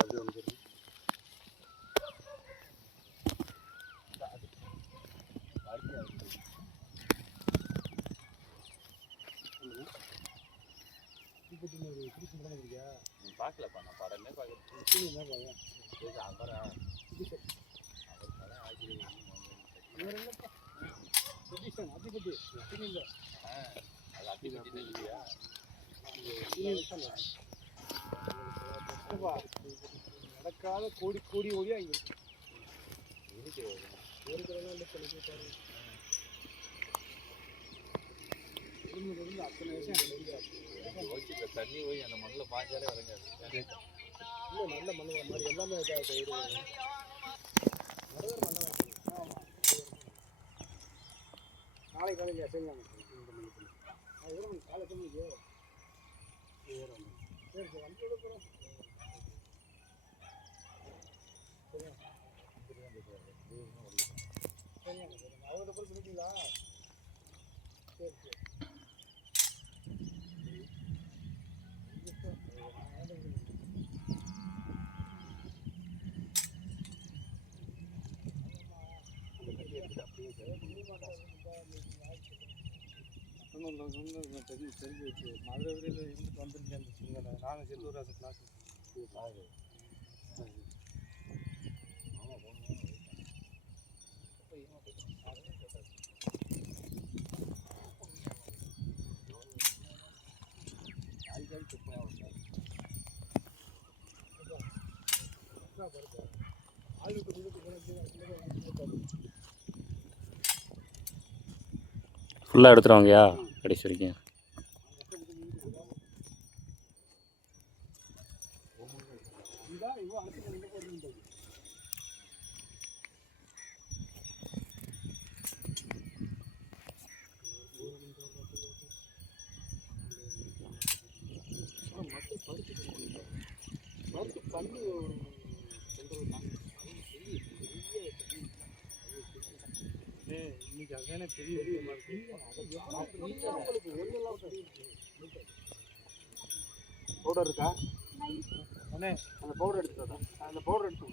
அப்படியே ஒன்று பார்க்கலப்பா, நான் படமே பார்க்குறேன். நடக்காத கோடி கோடி ஓடியா இங்கே அத்தனை விஷயம் தண்ணி போய் அந்த மண்ணில் பாய்ச்சாலே வரைஞ்சாது. இல்லை நல்ல மண் மாதிரி எல்லாமே நாளைக்கு காலையில் செய்யலாம் காலை சொல்லிது சரி சரி வந்து போகிறோம். சரிங்க அவங்க போய் சொல்லிட்டீங்களா? சரி சரி தெரிஞ்சு வச்சு மதுரையில் இருந்துட்டு வந்துருக்கேன். அந்த சிங்கனை நாங்கள் செல்லூர் அந்த கிளாஸ் ஃபுல்லாக எடுத்துருவாங்கயா கடைசி வரைக்கும். இன்னைக்கு அங்கே பெரிய பவுடர் இருக்கா அண்ணே? அந்த பவுடர் எடுத்துக்கா, அந்த பவுடர் எடுத்து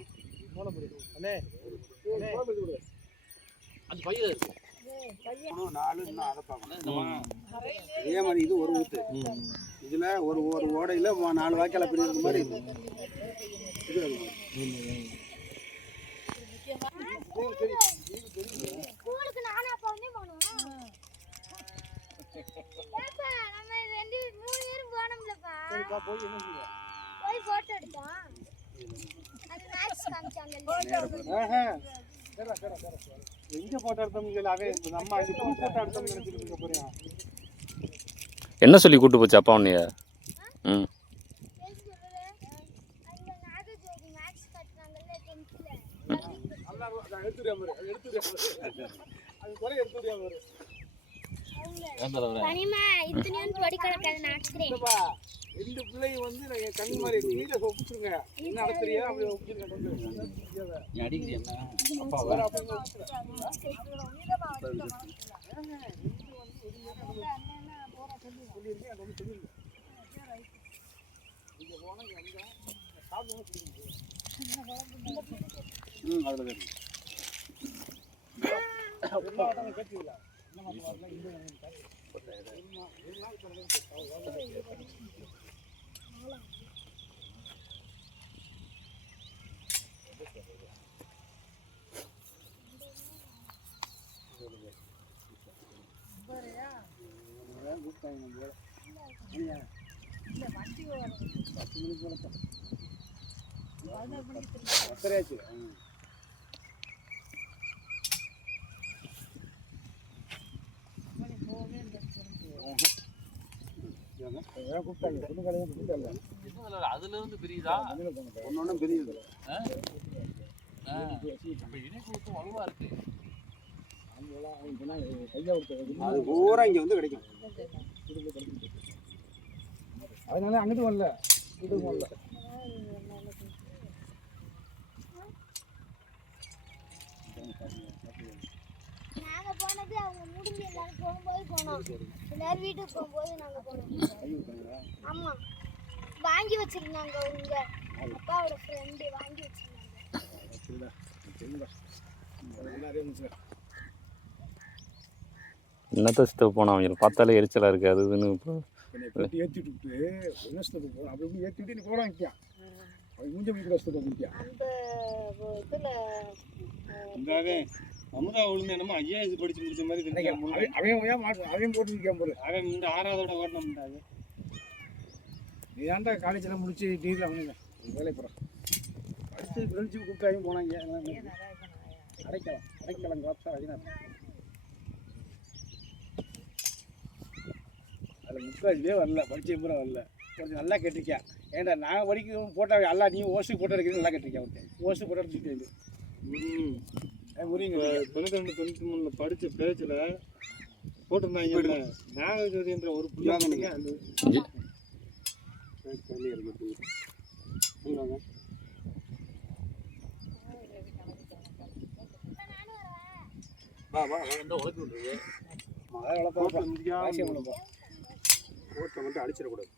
அண்ணே அந்த பையில இருக்கு 4 இன்னும் அதை பார்க்கணும். இதே மாதிரி இது ஒரு ஊத்து, இதில் ஒரு ஒரு ஓடையில் 4 வாய்க்கால் அப்படி இருக்கிற மாதிரி இது எங்க போட்டோ எடுத்தோம் நம்ம போட்டோ எடுத்தோம் நினைச்சிட்டு போறியா? என்ன சொல்லி கூட்டு போச்சு அப்பா உன்னைய? ம் ரெண்டு பிள்ளைங்க வந்து நான் கண் மாதிரி நீட்டா ஒப்பிச்சுருங்க. என்ன நடத்துறியா அப்படி ஒப்பிச்சுருங்க. அடிக்கடி என்ன அதுல இருந்து பிரியுதா? ஒன்னொன்னு பிரியுது. வலுவா இருக்கு. அது பூரா இங்க வந்து கிடைக்கும். அதனால அங்கிட்டு வரல, இங்கிட்டு வரல. நாங்க போனது அவங்க முடிஞ்சு எல்லாரும் போகும்போது போனோம். எல்லாரும் வீட்டுக்கு போகும்போது நாங்க போனோம். ஆமா வாங்கி வச்சிருந்தாங்க உங்க அப்பாவோட ஃப்ரெண்டு வாங்கி வச்சிருந்தாங்க. என்னத்த சித்த போனோம் அவங்க பார்த்தாலே எரிச்சலாக இருக்குது அது இதுன்னு இப்போ ஏற்றி விட்டு வினஸ்தத்துக்கு போகிறோம் அப்படி இப்படி ஏற்றி விட்டு நீ போகிறான் நிற்கான் அவன் மூஞ்ச முடிக்கிற வசத்துக்கு நிற்கான் அந்த இதுல இந்தாவே அமுதா விழுந்து என்னமோ ஐஏஎஸ் படிச்சு முடிச்ச மாதிரி தெரியும். அவையும் போட்டு நிற்கான் போல அவன் இந்த 6ஆவதோட ஓடணும்டாது. நீ ஏன்டா காலேஜெல்லாம் முடிச்சு டீரில் அவனுங்க வேலை போகிறான் அடுத்து ஃப்ரெண்ட்ஷிப் கூப்பிட்டாயும் போனாங்க அடைக்கலாம் காத்தா அடினார் அதில் முக்காஜிலே வரல படிச்ச பூரா வரல கொஞ்சம் நல்லா கேட்டிருக்கேன் ஏன்டா நான் படிக்கும் போட்டாவே எல்லா நீ ஓசி போட்டோ எடுக்கிறது நல்லா கேட்டிருக்கேன் அவன் ஓசி போட்டோ எடுத்துக்கிட்டு முறிங்க 92 93 படிச்ச பேச்சில் போட்டிருந்தாங்க நாகஜோதின்ற ஒரு பிள்ளைங்க அந்த வா வா வந்து உழைப்பு விட்டுருக்கு. ஓட்டை மட்டும் அடிச்சிடக்கூடாது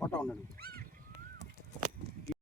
போட்டோ ஒன்று